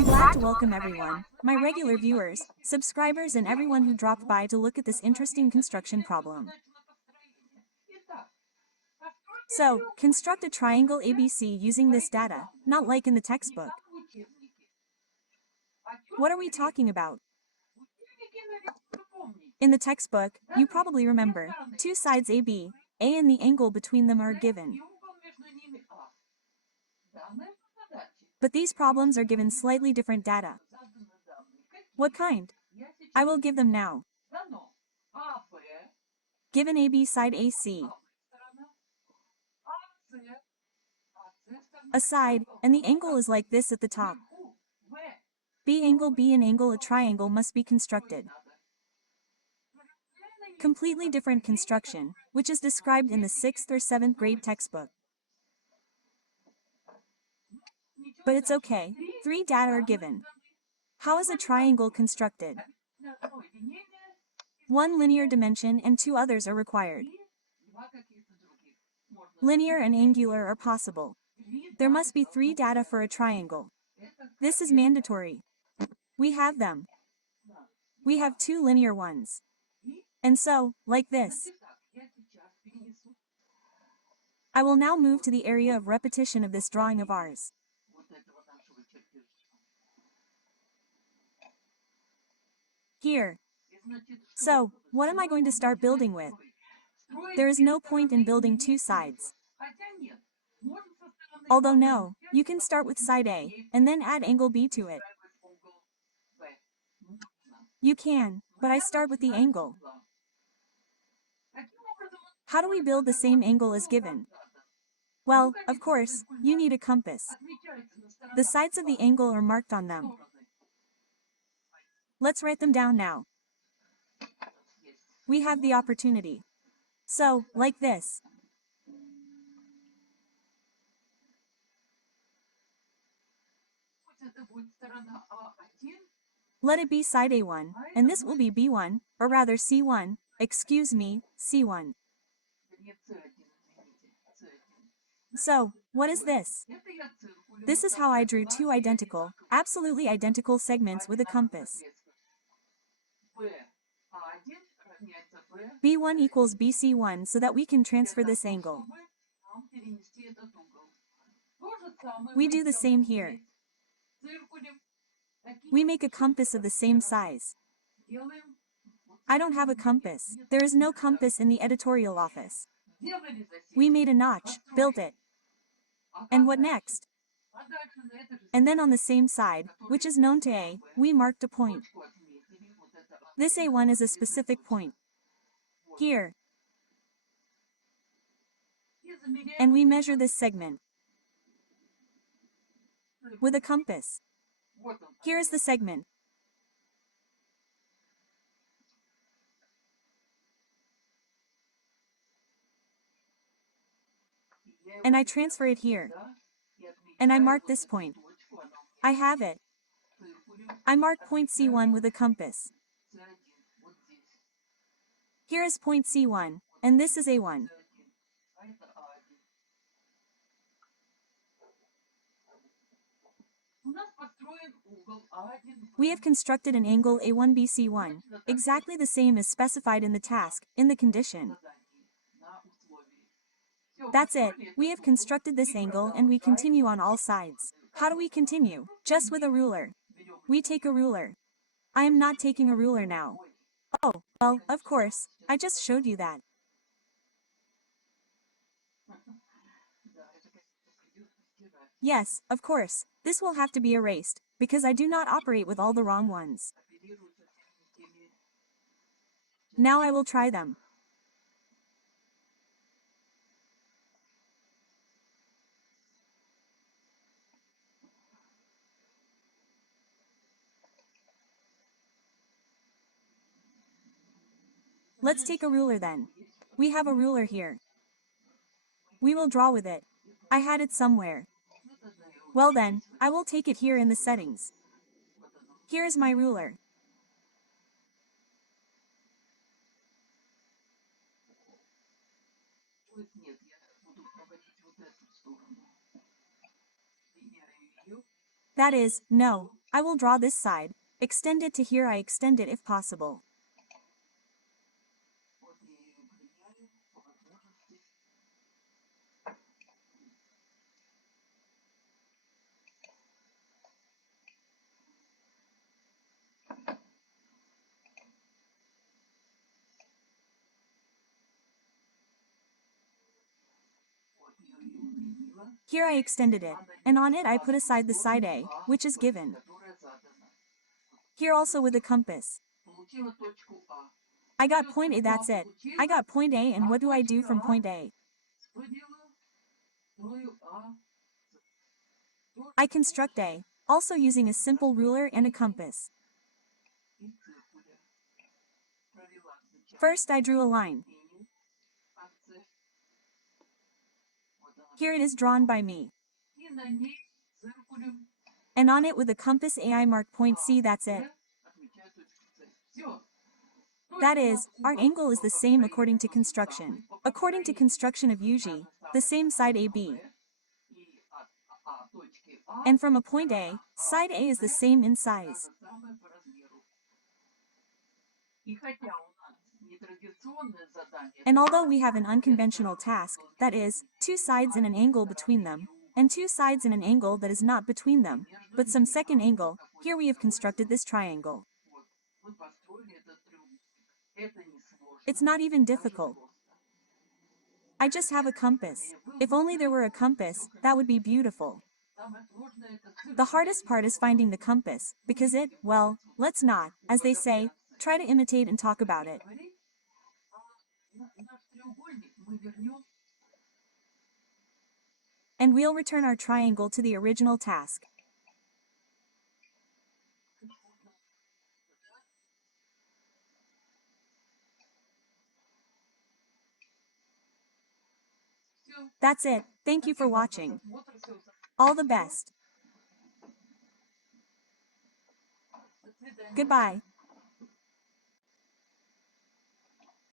I'm glad to welcome everyone, my regular viewers, subscribers and everyone who dropped by to look at this interesting construction problem. So, construct a triangle ABC using this data, not like in the textbook. What are we talking about? In the textbook, you probably remember, two sides AB, A and the angle between them are given. But these problems are given slightly different data. What kind? I will give them now. Given AB side AC, a side, and the angle is like this at the top. B angle B and angle a triangle must be constructed. Completely different construction, which is described in the 6th or 7th grade textbook. But it's okay, 3 data are given. How is a triangle constructed? 1 linear dimension and 2 others are required. Linear and angular are possible. There must be 3 data for a triangle. This is mandatory. We have them. We have 2 linear ones. And so, like this. I will now move to the area of repetition of this drawing of ours. Here. So, what am I going to start building with? There is no point in building 2 sides. Although no, you can start with side A, and then add angle B to it. You can, but I start with the angle. How do we build the same angle as given? Well, of course, you need a compass. The sides of the angle are marked on them. Let's write them down now. We have the opportunity. So, like this. Let it be side A1, and this will be B1, or rather C1, excuse me, C1. So, what is this? This is how I drew 2 identical, absolutely identical segments with a compass. B1 equals BC1 so that we can transfer this angle. We do the same here. We make a compass of the same size. I don't have a compass. There is no compass in the editorial office. We made a notch, built it. And what next? And then on the same side, which is known to A, we marked a point. This A1 is a specific point. Here. And we measure this segment with a compass. Here is the segment. And I transfer it here. And I mark this point. I have it. I mark point C1 with a compass. Here is point C1, and this is A1. We have constructed an angle A1BC1, exactly the same as specified in the task, in the condition. That's it, we have constructed this angle and we continue on all sides. How do we continue? Just with a ruler. We take a ruler. I am not taking a ruler now. Oh, well, of course, I just showed you that. Yes, of course, this will have to be erased, because I do not operate with all the wrong ones. Now I will try them. Let's take a ruler then. We have a ruler here. We will draw with it. I had it somewhere. Well then, I will take it here in the settings. Here is my ruler. That is, no, I will draw this side, extend it to here, I extend it if possible. Here I extended it, and on it I put aside the side A, which is given. Here also with the compass. I got point A, that's it. I got point A, and what do I do from point A? I construct A, also using a simple ruler and a compass. First I drew a line. Here it is drawn by me. And on it with the compass A I mark point C, that's it. That is, our angle is the same according to construction. According to construction of UG, the same side AB. And from a point A, side A is the same in size. And although we have an unconventional task, that is, two sides and an angle between them, and two sides and an angle that is not between them, but some second angle, here we have constructed this triangle. It's not even difficult. I just have a compass. If only there were a compass, that would be beautiful. The hardest part is finding the compass, because well, let's not, as they say, try to imitate and talk about it. And we'll return our triangle to the original task. That's it. Thank you for watching. All the best. Goodbye.